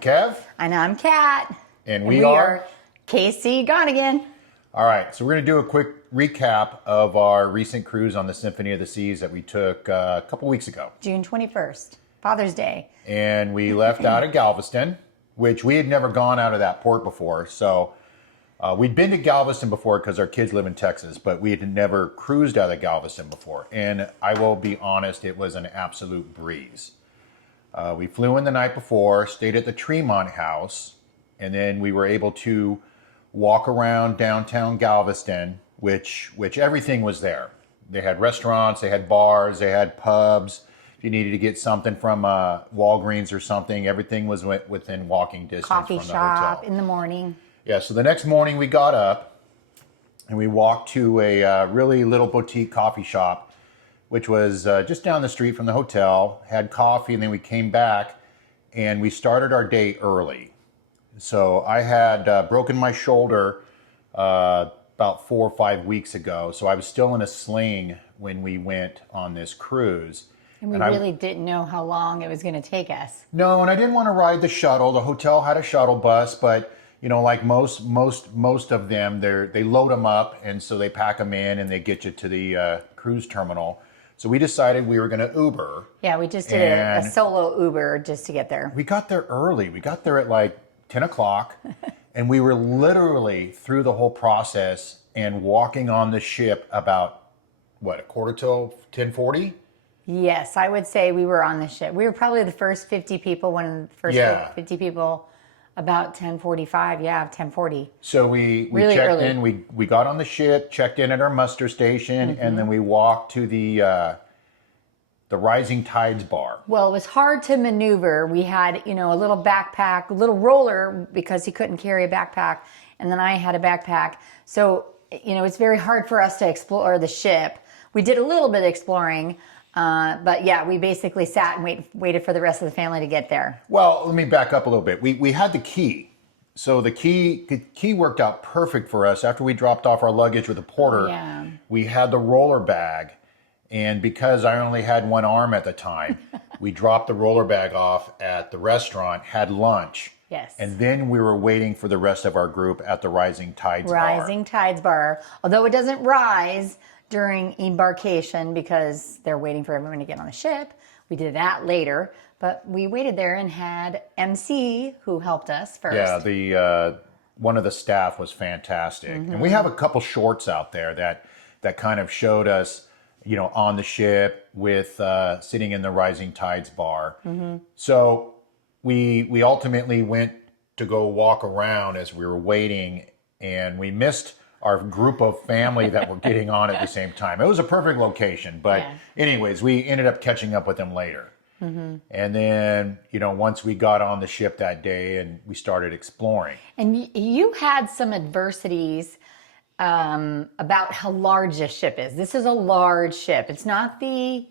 Kev. And I'm Kat. And we are Casey Gone Again. All right, so we're going to do a quick recap of our recent cruise on the Symphony of the Seas that we took a couple weeks ago. June 21st, Father's Day. And we left out of Galveston, which we had never gone out of that port before. So we'd been to Galveston before because our kids live in Texas, but we had never cruised out of Galveston before. And I will be honest, it was an absolute breeze. We flew in the night before, stayed at the Tremont House, and then we were able to walk around downtown Galveston, which everything was there. They had restaurants, they had bars, they had pubs. If you needed to get something from Walgreens or something, everything was within walking distance from the hotel. Coffee shop in the morning. Yeah, so the next morning we got up and we walked to a really little boutique coffee shop, which was just down the street from the hotel, had coffee, and then we came back and we started our day early. So I had broken my shoulder about 4 or 5 weeks ago, so I was still in a sling when we went on this cruise. And we really didn't know how long it was going to take us. No, and I didn't want to ride the shuttle. The hotel had a shuttle bus, but you know, like most of them, they load them up, and so they pack them in and they get you to the cruise terminal. So we decided we were going to Uber. Yeah, we just did a solo Uber just to get there. We got there early. We got there at like 10 o'clock, and we were literally through the whole process and walking on the ship about, what, a quarter till 10:40? Yes, I would say we were on the ship. We were probably the first 50 people, one of the first 50 people, about 10:45, 10:40. So we really checked early. in, we got on the ship, checked in at our muster station, and then we walked to the Rising Tides bar. Well, it was hard to maneuver. We had, a little backpack, a little roller because he couldn't carry a backpack, and then I had a backpack. So, it's very hard for us to explore the ship. We did a little bit of exploring, but yeah, we basically sat and waited for the rest of the family to get there. Well, let me back up a little bit. We had the key. So the key worked out perfect for us. After we dropped off our luggage with the porter, we had the roller bag. And because I only had one arm at the time, we dropped the roller bag off at the restaurant, had lunch. Yes. And then we were waiting for the rest of our group at the Rising Tides bar. Rising Tides bar. Although it doesn't rise during embarkation because they're waiting for everyone to get on the ship. We did that later, but we waited there and had MC who helped us first. Yeah, the one of the staff was fantastic. And we have a couple shorts out there that kind of showed us, on the ship with sitting in the Rising Tides bar. So we ultimately went to go walk around as we were waiting, and we missed our group of family that were getting on at the same time. It was a perfect location, but anyways, we ended up catching up with them later. And then, once we got on the ship that day and we started exploring. And you had some adversities about how large this ship is. This is a large ship. It's not the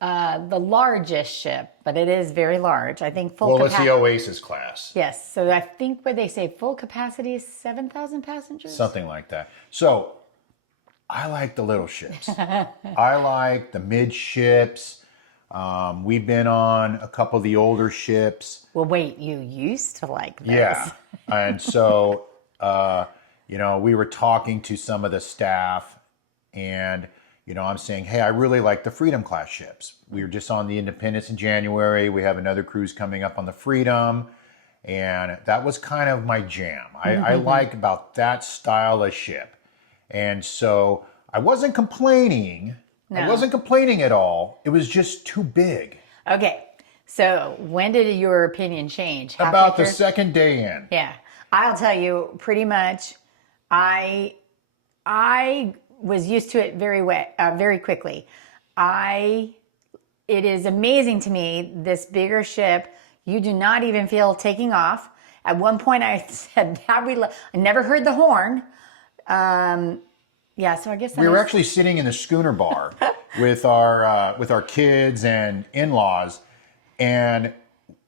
largest ship, but it is very large. I think full capacity. Well, it's the Oasis class. Yes. So I think what they say full capacity is 7,000 passengers. Something like that. So I like the little ships. I like the midships. We've been on a couple of the older ships. Well, wait, you used to like those. Yeah. And so, we were talking to some of the staff, and I'm saying, hey, I really like the Freedom class ships. We were just on the Independence in January. We have another cruise coming up on the Freedom. And that was kind of my jam. I like about that style of ship. And so I wasn't complaining. No. I wasn't complaining at all. It was just too big. Okay. So when did your opinion change? About the second day in. Yeah. I'll tell you pretty much, I was used to it very quickly. It is amazing to me, this bigger ship, you do not even feel taking off. At one point I said, I never heard the horn. So I guess we were actually sitting in the schooner bar with our kids and in-laws, and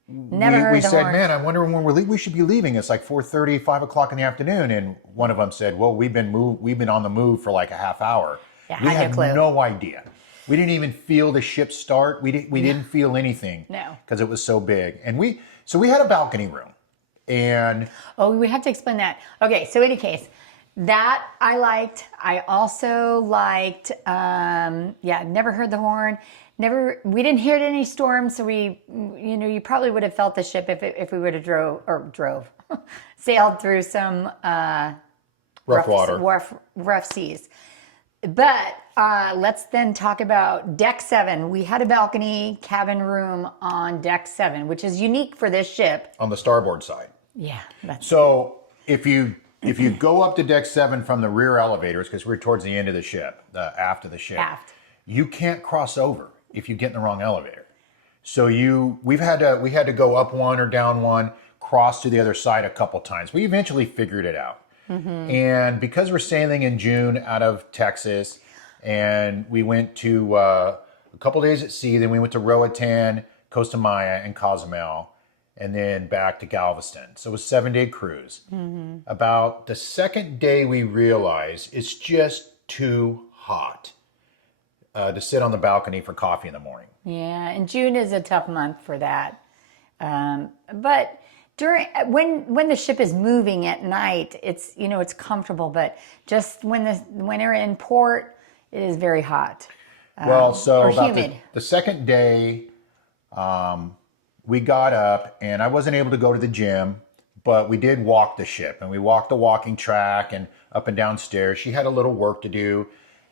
we said, man, I wonder when we should be leaving. It's like 4:30, 5 o'clock in the afternoon. And one of them said, well, we've been on the move for like a half hour. Yeah, we had no idea. We didn't even feel the ship start. We didn't feel anything. No. Because it was so big. And we had a balcony room. And Oh, we have to explain that. Okay, so any case, that I liked. I also liked, never heard the horn. We didn't hear any storms, so you probably would have felt the ship if we would have drove, sailed through some rough water. rough seas. But let's then talk about deck 7. We had a balcony cabin room on deck 7, which is unique for this ship. On the starboard side. Yeah. So if you go up to deck 7 from the rear elevators, because we're towards the end of the ship, the aft of the ship, you can't cross over if you get in the wrong elevator. So we had to go up one or down one, cross to the other side a couple times. We eventually figured it out. And because we're sailing in June out of Texas, and we went to a couple days at sea, then we went to Roatan, Costa Maya, and Cozumel, and then back to Galveston. So it was a 7-day cruise. About the second day, we realized it's just too hot to sit on the balcony for coffee in the morning. Yeah, and June is a tough month for that. But when the ship is moving at night, it's it's comfortable. But just when they're in port, it is very hot. Well, so or about humid. the second day, we got up, and I wasn't able to go to the gym, but we did walk the ship, and we walked the walking track and up and down stairs. She had a little work to do,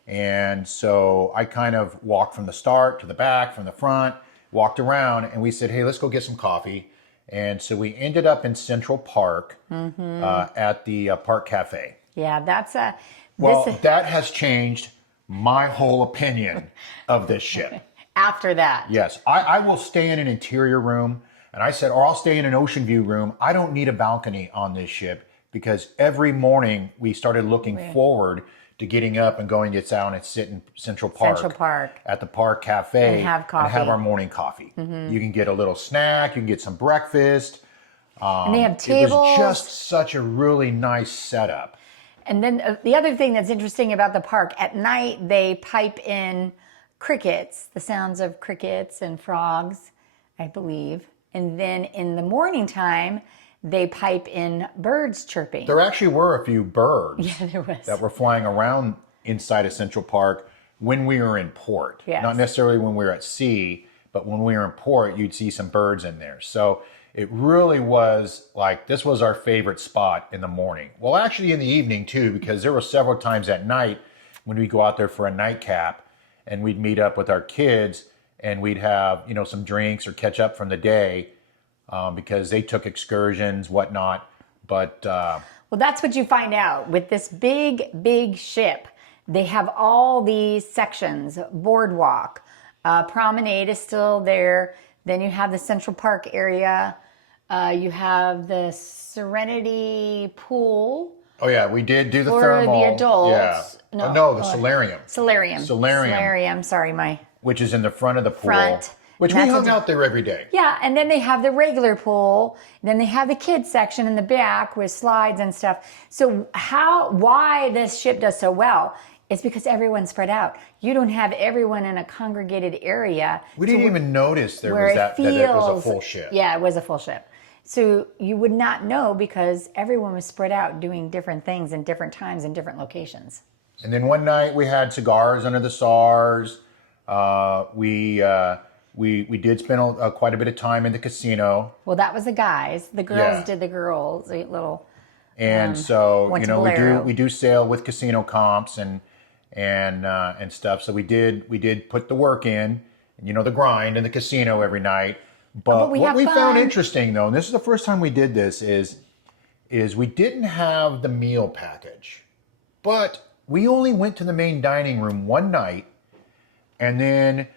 and so I kind of walked from the start to the back, from the front, walked around, and we said, hey, let's go get some coffee. And so we ended up in Central Park at the Park Cafe. Yeah, that's a... that has changed my whole opinion of this ship. After that. Yes, I will stay in an interior room, and I said, or I'll stay in an ocean view room. I don't need a balcony on this ship, because every morning we started looking forward to getting up and going to get out and sit in Central Park at the Park Cafe and have coffee. And have our morning coffee. You can get a little snack, you can get some breakfast. And they have tables. It was just such a really nice setup. And then the other thing that's interesting about the park, at night they pipe in crickets, the sounds of crickets and frogs, I believe. And then in the morning time, they pipe in birds chirping. There actually were a few birds that were flying around inside of Central Park when we were in port. Yes. Not necessarily when we were at sea, but when we were in port, you'd see some birds in there. So it really was like, this was our favorite spot in the morning. Well, actually in the evening too, because there were several times at night when we'd go out there for a nightcap and we'd meet up with our kids and we'd have, some drinks or catch up from the day. Because they took excursions, whatnot. But well, that's what you find out with this big ship. They have all these sections. Boardwalk, promenade is still there. Then you have the Central Park area. You have the Serenity Pool. Oh yeah, we did do the for thermal. the adults. Yeah. No, the solarium. Solarium. Sorry, which is in the front of the pool. Which we hung out there every day. Yeah, and then they have the regular pool. Then they have the kids section in the back with slides and stuff. So why this ship does so well is because everyone's spread out. You don't have everyone in a congregated area. We didn't even notice that it was a full ship. Yeah, it was a full ship. So you would not know because everyone was spread out doing different things in different times in different locations. And then one night we had cigars under the stars. We did spend quite a bit of time in the casino. Well, that was the guys. The girls did the girls, a little. And so we do sail with casino comps and stuff. So we did put the work in, the grind in the casino every night. But what we found interesting though, and this is the first time we did this, is we didn't have the meal package, but we only went to the main dining room one night, and then.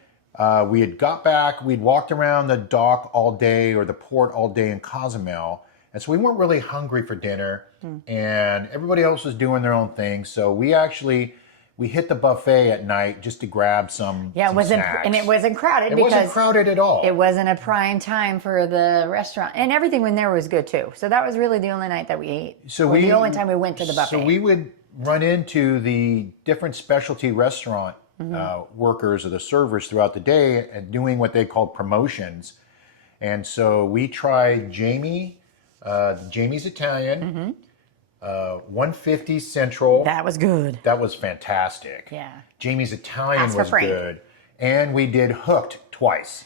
We had got back, we'd walked around the dock all day or the port all day in Cozumel. And so we weren't really hungry for dinner and everybody else was doing their own thing. So we hit the buffet at night just to grab some snacks. And it wasn't crowded. It wasn't crowded at all. It wasn't a prime time for the restaurant. And everything in there was good too. So that was really the only night that we ate. The only time we went to the buffet. So we would run into the different specialty restaurant workers or the servers throughout the day and doing what they called promotions. And so we tried Jamie Jamie's Italian, 150 Central. That was good. That was fantastic. Yeah. Jamie's Italian Ask for was Frank. good. And we did Hooked twice.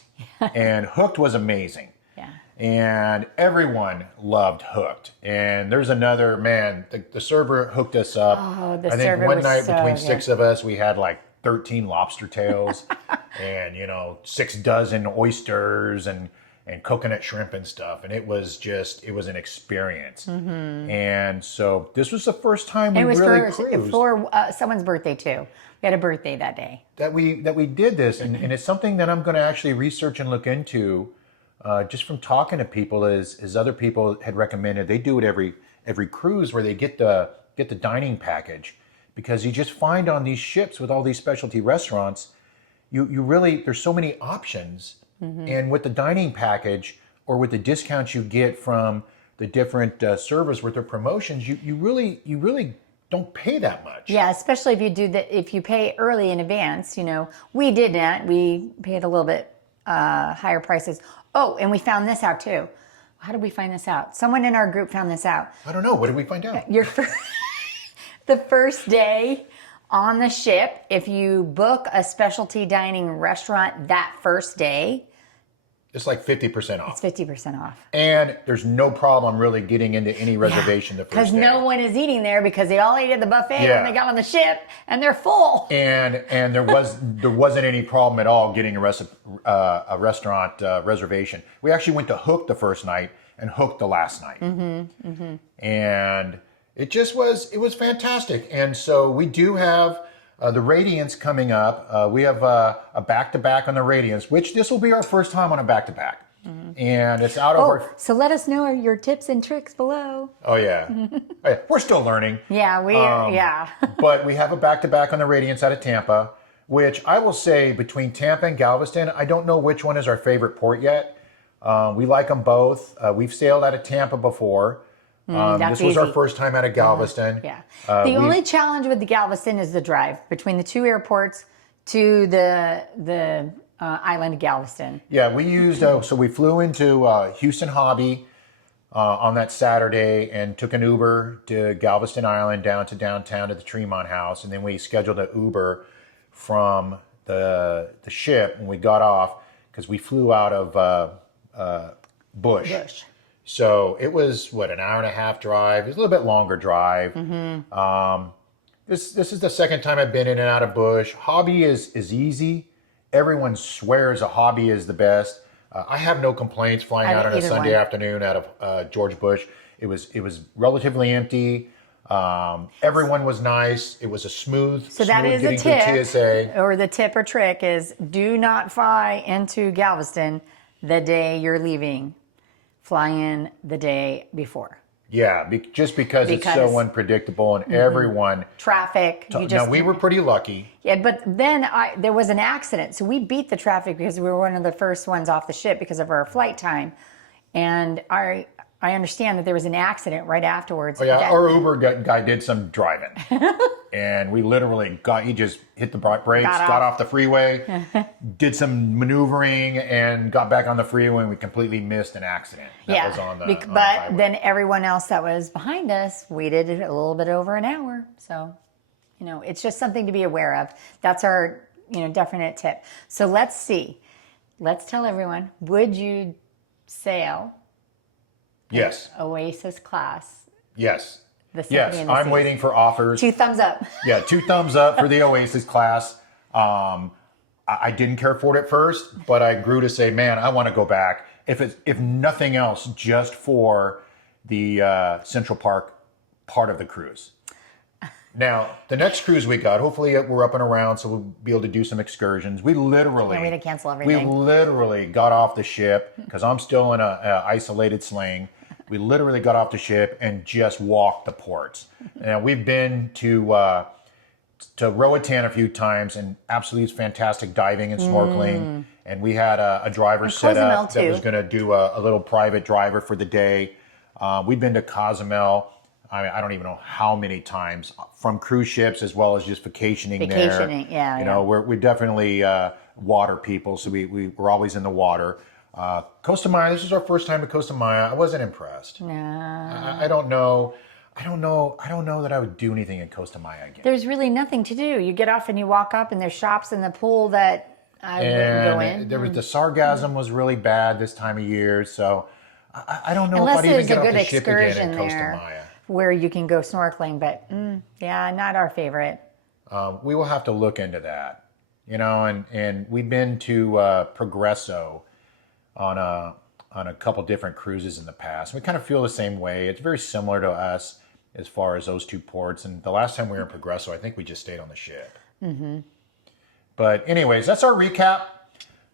And Hooked was amazing. Yeah. And everyone loved Hooked. And there's another, man, the server hooked us up. Oh, the I think server one was night so between good. 6 of us, we had like 13 lobster tails and, 6 dozen oysters and coconut shrimp and stuff. And it was an experience. And so this was the first time we It was really cruised. for someone's birthday too. We had a birthday that day. That we did this, and it's something that I'm going to actually research and look into, just from talking to people. As other people had recommended, they do it every cruise where they get the dining package, because you just find on these ships with all these specialty restaurants, you really, there's so many options, and with the dining package or with the discounts you get from the different servers with their promotions, you really don't pay that much. Yeah, especially if you pay early in advance. We did not. We paid a little bit higher prices. Oh, and we found this out too. How did we find this out? Someone in our group found this out. I don't know. What did we find out? The first day on the ship, if you book a specialty dining restaurant that first day, It's like 50% off. it's 50% off. And there's no problem really getting into any reservation the first Because day. no one is eating there because they all ate at the buffet Yeah. when they got on the ship and they're full. And there wasn't any problem at all getting a restaurant reservation. We actually went to Hook the first night and Hook the last night. And it was fantastic. And so we do have the Radiance coming up. We have a back-to-back on the Radiance, which this will be our first time on a back-to-back. And it's out of our... So let us know your tips and tricks below. Oh, yeah. Oh, yeah. We're still learning. Yeah, yeah. But we have a back-to-back on the Radiance out of Tampa, which I will say between Tampa and Galveston, I don't know which one is our favorite port yet. We like them both. We've sailed out of Tampa before. That's this was our easy. first time out of Galveston. Yeah. The only challenge with the Galveston is the drive between the two airports to the island of Galveston. Yeah, we used, so we flew into Houston Hobby on that Saturday and took an Uber to Galveston Island down to downtown to the Tremont House. And then we scheduled an Uber from the ship when we got off, because we flew out of Bush. So it was, an hour and a half drive. It was a little bit longer drive. This is the second time I've been in and out of Bush. Hobby is easy. Everyone swears a Hobby is the best. I have no complaints flying out on a Sunday afternoon out of George Bush. It was relatively empty. Everyone was nice. It was a smooth. So that is a tip, or the tip or trick is do not fly into Galveston the day you're leaving. Fly in the day before. Yeah, just because it's so unpredictable and everyone... Traffic. Now, we were pretty lucky. Yeah, but then there was an accident. So we beat the traffic because we were one of the first ones off the ship because of our flight time. And I understand that there was an accident right afterwards. Oh, yeah, our Uber guy did some driving. And we literally he just hit the brakes, got off the freeway, did some maneuvering, and got back on the freeway, and we completely missed an accident that was on the highway. Then everyone else that was behind us waited a little bit over an hour. So, it's just something to be aware of. That's our, definite tip. So let's see. Let's tell everyone, would you sail Yes. Oasis class? Yes. The Symphony and the I'm Seas? waiting for offers. 2 thumbs up. Yeah, 2 thumbs up for the Oasis class. I didn't care for it at first, but I grew to say, man, I want to go back. If nothing else, just for the Central Park part of the cruise. Now, the next cruise we got, hopefully we're up and around, so we'll be able to do some excursions. We literally... Can't wait to cancel everything. We literally got off the ship, because I'm still in a isolated sling. We literally got off the ship and just walked the ports. Now, we've been to Roatan a few times, and absolutely fantastic diving and snorkeling. And we had a driver set up that was going to do a little private driver for the day. We've been to Cozumel. I don't even know how many times, from cruise ships as well as just vacationing there. Yeah. We're definitely water people, so we're always in the water. Costa Maya, this was our first time at Costa Maya. I wasn't impressed. No. I don't know. I don't know that I would do anything in Costa Maya again. There's really nothing to do. You get off and you walk up, and there's shops in the pool that I wouldn't go in. There was the sargassum was really bad this time of year, so I don't know if I'd even get off the ship again in Costa Maya. Where you can go snorkeling, but yeah, not our favorite. We will have to look into that, you know. And we've been to Progresso on a couple different cruises in the past. We kind of feel the same way. It's very similar to us as far as those two ports. And the last time we were in Progresso, I think we just stayed on the ship. Mm-hmm. But anyways, that's our recap.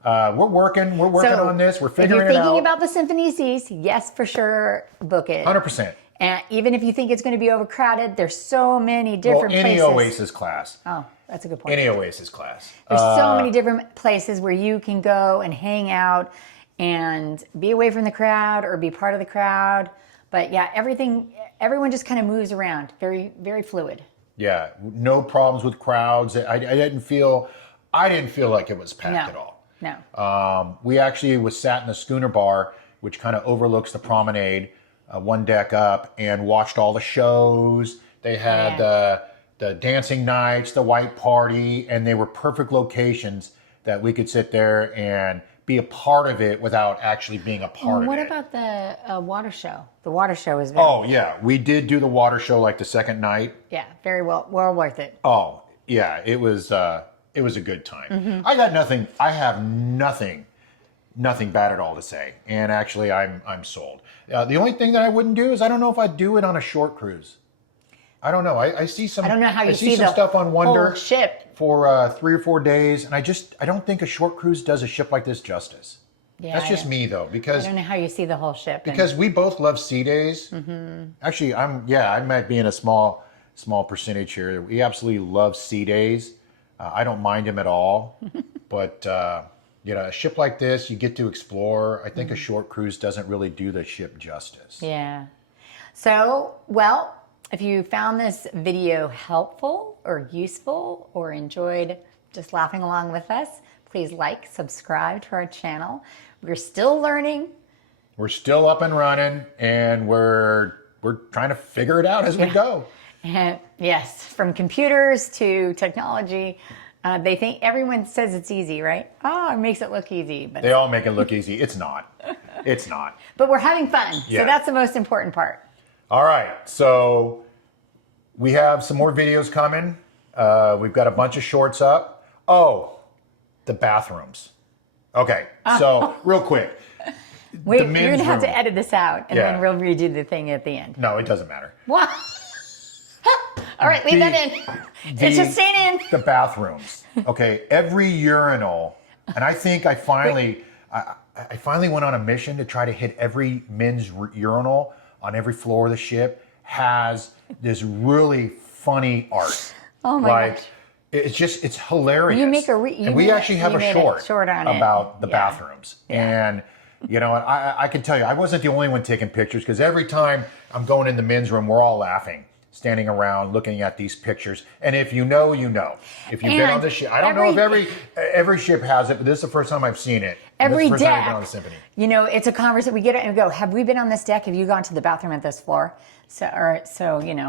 We're working on this. We're figuring it out. If you're thinking about the Symphony Seas, yes, for sure, book it. 100%. And even if you think it's going to be overcrowded, there's so many different any places. Oasis class. Oh, that's a good point. Any Oasis class. There's so many different places where you can go and hang out and be away from the crowd or be part of the crowd. But yeah, everyone just kind of moves around. Very, very fluid. Yeah, no problems with crowds. I didn't feel like it was packed at all. No. We actually was sat in the schooner bar, which kind of overlooks the promenade, one deck up, and watched all the shows. They had the dancing nights, the white party, and they were perfect locations that we could sit there and be a part of it without actually being a part of it. What about the water show? The water show is very... Oh, yeah. We did do the water show like the second night. Yeah, very well worth it. Oh, yeah. It was a good time. Mm-hmm. I have nothing bad at all to say. And actually, I'm sold. The only thing that I wouldn't do is I don't know if I'd do it on a short cruise. I don't know. I see some. I don't know how you see some stuff on Wonder whole ship for 3 or 4 days, and I don't think a short cruise does a ship like this justice. Yeah, that's just me though, because I don't know how you see the whole ship. Because we both love sea days. Mm-hmm. Actually, I might be in a small percentage here. We absolutely love sea days. I don't mind them at all, but a ship like this, you get to explore. I think a short cruise doesn't really do the ship justice. Yeah. So, well, if you found this video helpful or useful or enjoyed just laughing along with us, please like, subscribe to our channel. We're still learning. We're still up and running, and we're trying to figure it out as we go. And yes, from computers to technology, they think everyone says it's easy, right? Oh, it makes it look easy, but they all make it look easy. It's not. It's not. But we're having fun, yeah. So that's the most important part. All right, so we have some more videos coming. We've got a bunch of shorts up. Oh, the bathrooms. Okay, so real quick. Wait, you're going to have to edit this out, and Yeah. then we'll redo the thing at the end. No, it doesn't matter. What? All right, leave that in. It's just staying in. The bathrooms. Okay, every urinal, and I think I finally went on a mission to try to hit every men's urinal on every floor of the ship has this really funny art. Oh my gosh. It's hilarious. You make and we actually have a short on about the bathrooms. Yeah. And I can tell you, I wasn't the only one taking pictures, because every time I'm going in the men's room, we're all laughing, standing around looking at these pictures. And if you know, you know. If you've been on the ship, I don't know if every ship has it, but this is the first time I've seen it. Every this is the first time I've deck, been on the Symphony. It's a conversation. We get it and we go, have we been on this deck? Have you gone to the bathroom at this floor? So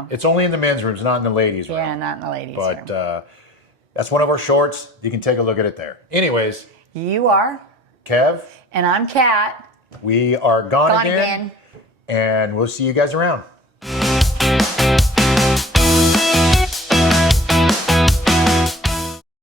It's only in the men's rooms, not in the ladies' room. Yeah, not in the ladies' room. But that's one of our shorts. You can take a look at it there. Anyways. You are. Kev. And I'm Kat. We are gone again. And we'll see you guys around.